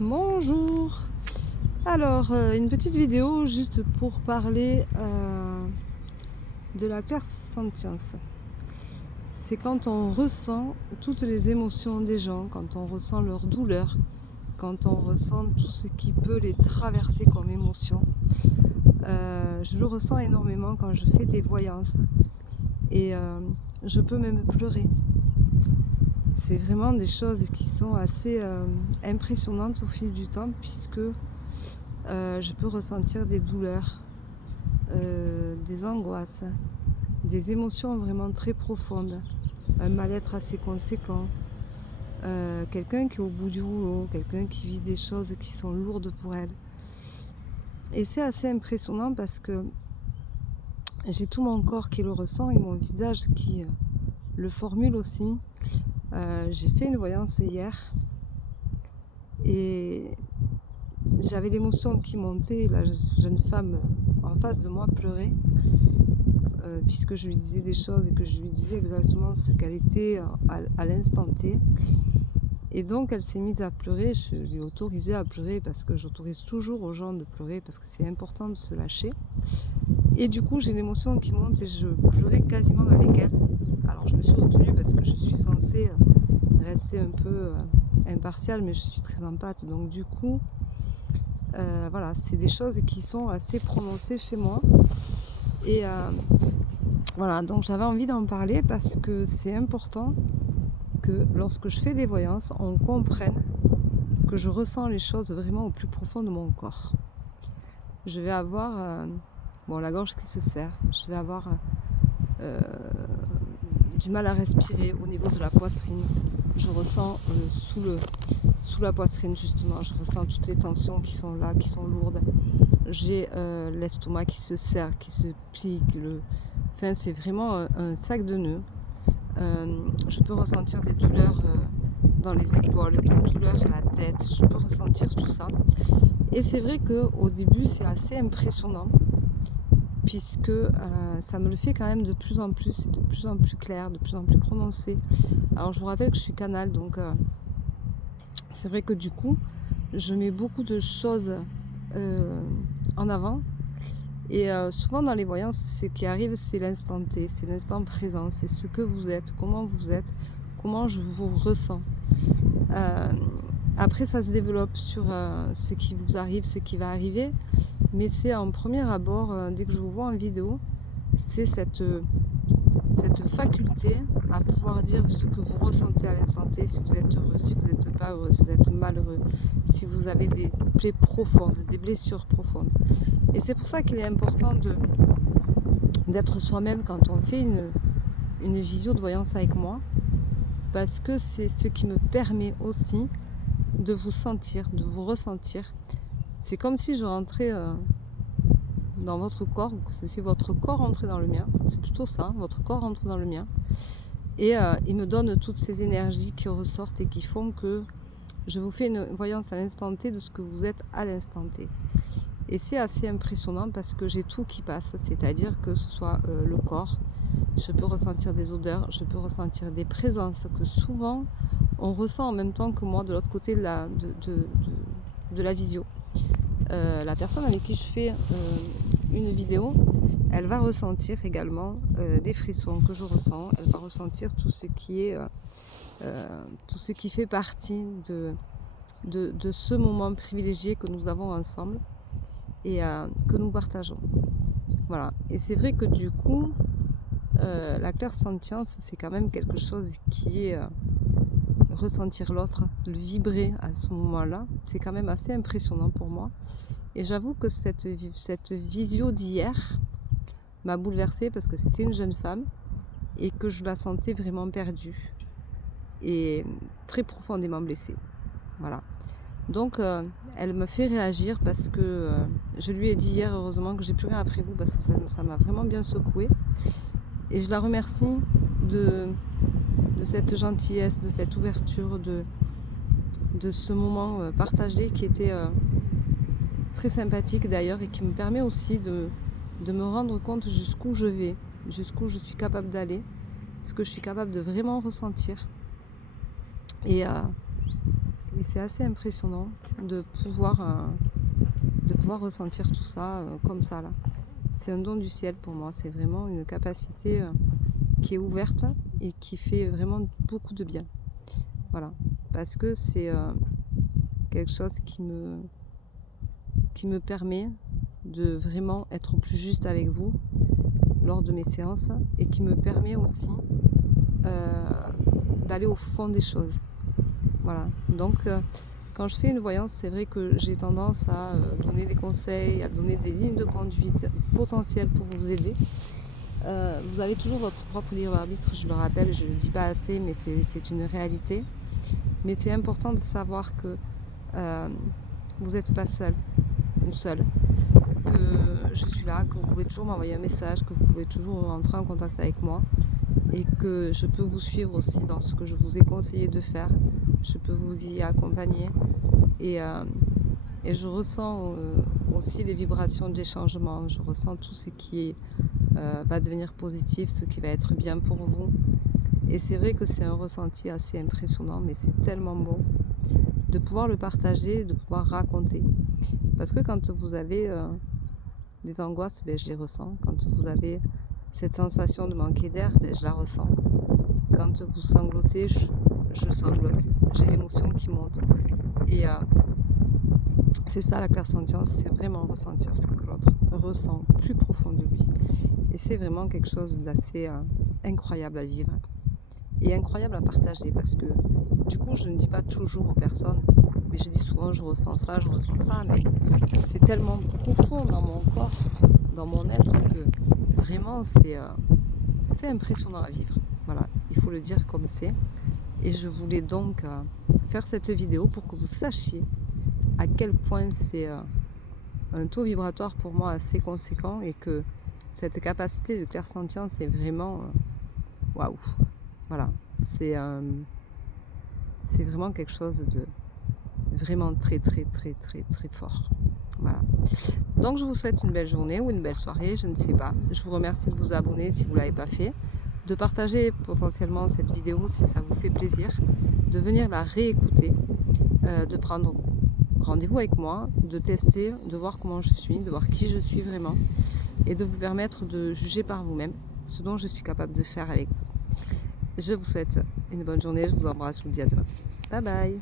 Bonjour. Alors, une petite vidéo juste pour parler de la clairsentience. C'est quand on ressent toutes les émotions des gens, quand on ressent leur douleur, quand on ressent tout ce qui peut les traverser comme émotion. Je le ressens énormément quand je fais des voyances et je peux même pleurer. C'est vraiment des choses qui sont assez impressionnantes au fil du temps puisque je peux ressentir des douleurs, des angoisses, des émotions vraiment très profondes, un mal-être assez conséquent, quelqu'un qui est au bout du rouleau, quelqu'un qui vit des choses qui sont lourdes pour elle. Et c'est assez impressionnant parce que j'ai tout mon corps qui le ressent et mon visage qui le formule aussi. J'ai fait une voyance hier et j'avais l'émotion qui montait. La jeune femme en face de moi pleurait puisque je lui disais des choses et que je lui disais exactement ce qu'elle était à l'instant T. Et donc elle s'est mise à pleurer. Je lui ai autorisé à pleurer parce que j'autorise toujours aux gens de pleurer parce que c'est important de se lâcher. Et du coup j'ai l'émotion qui monte et je pleurais quasiment avec elle. Alors je me suis retenue parce que je suis censée rester un peu impartiale, mais je suis très empathe, donc du coup voilà, c'est des choses qui sont assez prononcées chez moi et voilà, donc j'avais envie d'en parler parce que c'est important que lorsque je fais des voyances, on comprenne que je ressens les choses vraiment au plus profond de mon corps. Je vais avoir la gorge qui se serre, je vais avoir du mal à respirer au niveau de la poitrine. Je ressens sous la poitrine justement, je ressens toutes les tensions qui sont là, qui sont lourdes. J'ai l'estomac qui se serre, qui se plie, enfin c'est vraiment un sac de nœuds. Je peux ressentir des douleurs dans les épaules, des douleurs à la tête, je peux ressentir tout ça. Et c'est vrai qu'au début c'est assez impressionnant puisque ça me le fait quand même de plus en plus, c'est de plus en plus clair, de plus en plus prononcé. Alors je vous rappelle que je suis canal, donc c'est vrai que du coup je mets beaucoup de choses en avant. Et souvent dans les voyances, ce qui arrive, c'est l'instant T, c'est l'instant présent, c'est ce que vous êtes, comment je vous ressens. Euh, Après, ça se développe sur ce qui vous arrive, ce qui va arriver, mais c'est en premier abord, dès que je vous vois en vidéo, c'est cette faculté à pouvoir dire ce que vous ressentez à l'instant T, si vous êtes heureux, si vous n'êtes pas heureux, si vous êtes malheureux, si vous avez des plaies profondes, des blessures profondes. Et c'est pour ça qu'il est important d'être soi-même quand on fait une visio de voyance avec moi, parce que c'est ce qui me permet aussi de vous sentir, de vous ressentir. C'est comme si je rentrais dans votre corps, ou que si votre corps rentrait dans le mien, c'est plutôt ça, votre corps rentre dans le mien, et il me donne toutes ces énergies qui ressortent et qui font que je vous fais une voyance à l'instant T de ce que vous êtes à l'instant T. Et c'est assez impressionnant parce que j'ai tout qui passe, c'est-à-dire que ce soit le corps, je peux ressentir des odeurs, je peux ressentir des présences que souvent on ressent en même temps que moi de l'autre côté de la visio. La personne avec qui je fais une vidéo, elle va ressentir également des frissons que je ressens, elle va ressentir tout ce qui est tout ce qui fait partie de ce moment privilégié que nous avons ensemble et que nous partageons. Voilà. Et c'est vrai que du coup, la clairsentience, c'est quand même quelque chose qui est ressentir l'autre, le vibrer à ce moment-là, c'est quand même assez impressionnant pour moi. Et j'avoue que cette visio d'hier m'a bouleversée parce que c'était une jeune femme et que je la sentais vraiment perdue et très profondément blessée. Voilà. Donc elle me fait réagir parce que je lui ai dit hier, heureusement que j'ai plus rien après vous parce que ça m'a vraiment bien secouée. Et je la remercie de cette gentillesse, de cette ouverture, de ce moment partagé qui était très sympathique d'ailleurs et qui me permet aussi de me rendre compte jusqu'où je vais, jusqu'où je suis capable d'aller, ce que je suis capable de vraiment ressentir. Et Et c'est assez impressionnant de pouvoir ressentir tout ça comme ça là. C'est un don du ciel pour moi, c'est vraiment une capacité qui est ouverte et qui fait vraiment beaucoup de bien. Voilà, parce que c'est quelque chose qui me permet de vraiment être au plus juste avec vous lors de mes séances et qui me permet aussi d'aller au fond des choses. Voilà, donc quand je fais une voyance, c'est vrai que j'ai tendance à donner des conseils, à donner des lignes de conduite potentielles pour vous aider. Vous avez toujours votre propre libre arbitre, je le rappelle, je ne le dis pas assez, mais c'est une réalité. Mais c'est important de savoir que vous n'êtes pas seul ou seule, que je suis là, que vous pouvez toujours m'envoyer un message, que vous pouvez toujours entrer en contact avec moi et que je peux vous suivre aussi dans ce que je vous ai conseillé de faire. Je peux vous y accompagner et je ressens aussi les vibrations des changements. Je ressens tout ce qui va devenir positif, ce qui va être bien pour vous. Et c'est vrai que c'est un ressenti assez impressionnant, mais c'est tellement bon de pouvoir le partager, de pouvoir raconter. Parce que quand vous avez des angoisses, ben, je les ressens. Quand vous avez cette sensation de manquer d'air, ben, je la ressens. Quand vous sanglotez, je sanglote. J'ai l'émotion qui monte. Et c'est ça la clairsentience, c'est vraiment ressentir ce que l'autre ressent plus profond de lui. Et c'est vraiment quelque chose d'assez incroyable à vivre et incroyable à partager parce que du coup je ne dis pas toujours aux personnes, mais je dis souvent je ressens ça, mais c'est tellement profond dans mon corps, dans mon être que vraiment c'est impressionnant à vivre. Voilà, il faut le dire comme c'est. Et je voulais donc faire cette vidéo pour que vous sachiez à quel point c'est un taux vibratoire pour moi assez conséquent et que cette capacité de clairsentience est vraiment waouh. Voilà, c'est vraiment quelque chose de vraiment très très très très très fort. Voilà. Donc je vous souhaite une belle journée ou une belle soirée, je ne sais pas. Je vous remercie de vous abonner si vous ne l'avez pas fait, de partager potentiellement cette vidéo si ça vous fait plaisir, de venir la réécouter, de prendre rendez-vous avec moi, de tester, de voir comment je suis, de voir qui je suis vraiment et de vous permettre de juger par vous-même ce dont je suis capable de faire avec vous. Je vous souhaite une bonne journée, je vous embrasse, je vous dis à demain. Bye bye.